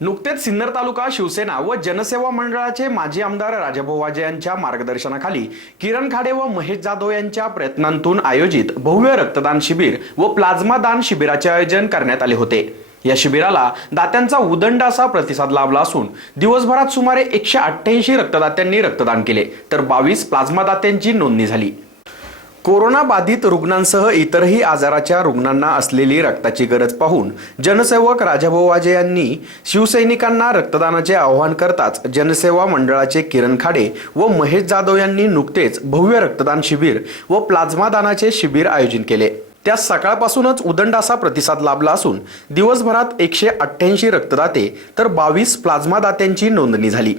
नुकतेच सिन्नर तालुका शिवसेना व जनसेवा मंडळाचे माजी आमदार राजाभाऊ वाजे यांच्या मार्गदर्शनाखाली किरण खाडे व महेश जाधव यांच्या प्रयत्नांतून आयोजित भव्य रक्तदान शिबिर व प्लाझ्मा दान शिबिराचे आयोजन करण्यात आले होते। या शिबिराला दात्यांचा उदंड असा प्रतिसाद लाभला असून दिवसभरात सुमारे 188 रक्तदात्यांनी रक्तदान केले तर 22 प्लाझ्मा दात्यांची नोंदणी झाली। कोरोना बाधित रुग्णांसह इतरही आजाराच्या रुग्णांना असलेली रक्ताची गरज पाहून जनसेवक राजाभाऊ वाजे यांनी शिवसैनिकांना रक्तदानाचे आवाहन करताच जनसेवा मंडळाचे किरण खाडे व महेश जाधव यांनी नुकतेच भव्य रक्तदान शिबिर व प्लाझ्मा दानाचे शिबिर आयोजित केले। त्यास सकाळपासूनच उदंड असा प्रतिसाद लाभला असून दिवसभरात 188 रक्तदाते तर 22 प्लाझ्मा दात्यांची नोंदणी झाली।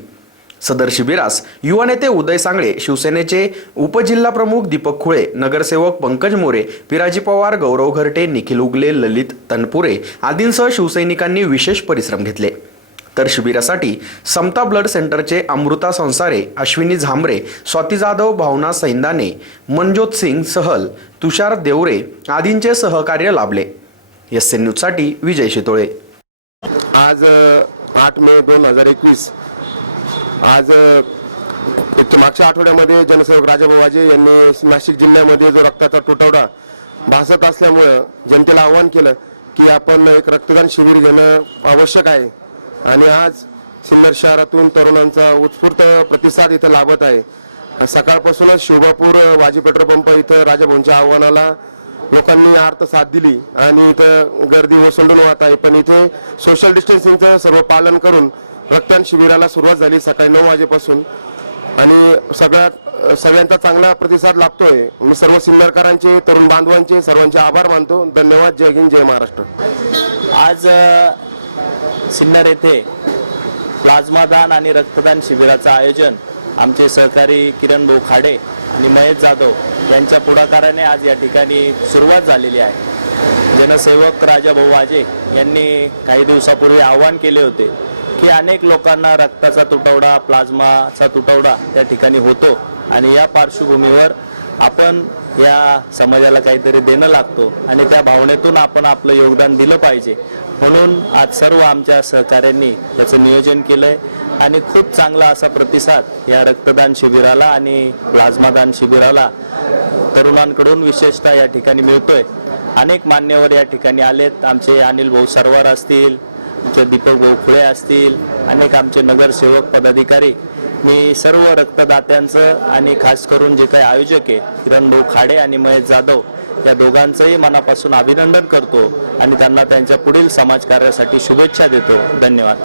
सदर शिबिरास युवा नेते उदय सांगळे, शिवसेनेचे उपजिल्हा प्रमुख दीपक खुळे, नगरसेवक पंकज मोरे, पिराजी पवार, गौरव घरटे, निखिल उगले, ललित तनपुरे आदींसह शिवसैनिकांनी विशेष परिश्रम घेतले। तर शिबिरासाठी समता ब्लड सेंटरचे अमृता संसारे, अश्विनी झांबरे, स्वाती जाधव, भावना सैंदाने, मनजोत सिंग सहल, तुषार देवरे आदींचे सहकार्य लाभले। एसएन न्यूज साठी विजय शितोळे। आज 8 मे 2021 आज मागच्या आठवड्यामध्ये जनसेवक राजाभाऊ वाजे यांनी नाशिक जिल्ह्यामध्ये जो रक्ताचा तुटवडा भासत असल्यामुळे जनतेला आवाहन केलं की आपण एक रक्तदान शिबिर घेणं आवश्यक आहे। आणि आज सिन्नर शहरातून तरुणांचा उत्स्फूर्त प्रतिसाद इथं लाभत आहे। सकाळपासूनच शिवबापूर वाजी पेट्रोल पंप इथं राजाभाऊंच्या आव्हानाला लोकांनी अर्थ साथ दिली आणि इथं गर्दी ओसंडून वाहत आहे। पण इथे सोशल डिस्टन्सिंगचं सर्व पालन करून रक्तदान शिबिराला सुरुवात झाली सकाळी 9 वाजेपासून आणि सगळ्यांचा चांगला प्रतिसाद लाभतोय। मी सर्व सिन्नरकरांचे, तरुण बांधवांचे सर्वांचे आभार मानतो। धन्यवाद। जय हिंद, जय महाराष्ट्र। आज सिन्नर येथे प्लाझ्मा दान आणि रक्तदान शिबिराचं आयोजन आमचे सहकारी किरण भाऊ खाडे आणि महेश जाधव यांच्या पुढाकाराने आज या ठिकाणी सुरुवात झालेली आहे। जनसेवक राजाभाऊ वाजे यांनी काही दिवसापूर्वी आवाहन केले होते की अनेक लोकांना रक्ताचा तुटवडा, प्लाझ्माचा तुटवडा त्या ठिकाणी होतो आणि या पार्श्वभूमीवर आपण या समाजाला काहीतरी देणं लागतो आणि त्या भावनेतून आपण आपलं योगदान दिलं पाहिजे। म्हणून आज सर्व आमच्या सहकाऱ्यांनी याचं नियोजन केलं आहे आणि खूप चांगला असा प्रतिसाद या रक्तदान शिबिराला आणि प्लाझ्मा दान शिबिराला तरुणांकडून विशेषतः या ठिकाणी मिळतोय। अनेक मान्यवर या ठिकाणी आलेत। आमचे अनिल भाऊ सरवार असतील, आमचे दीपक भाऊ खुळे असतील, अनेक आमचे नगरसेवक पदाधिकारी, मी सर्व रक्तदात्यांचं आणि खास करून जे काही आयोजक आहे किरण भाऊ खाडे आणि महेश जाधव या दोघांचंही मनापासून अभिनंदन करतो आणि त्यांना त्यांच्या पुढील समाजकार्यासाठी शुभेच्छा देतो। धन्यवाद।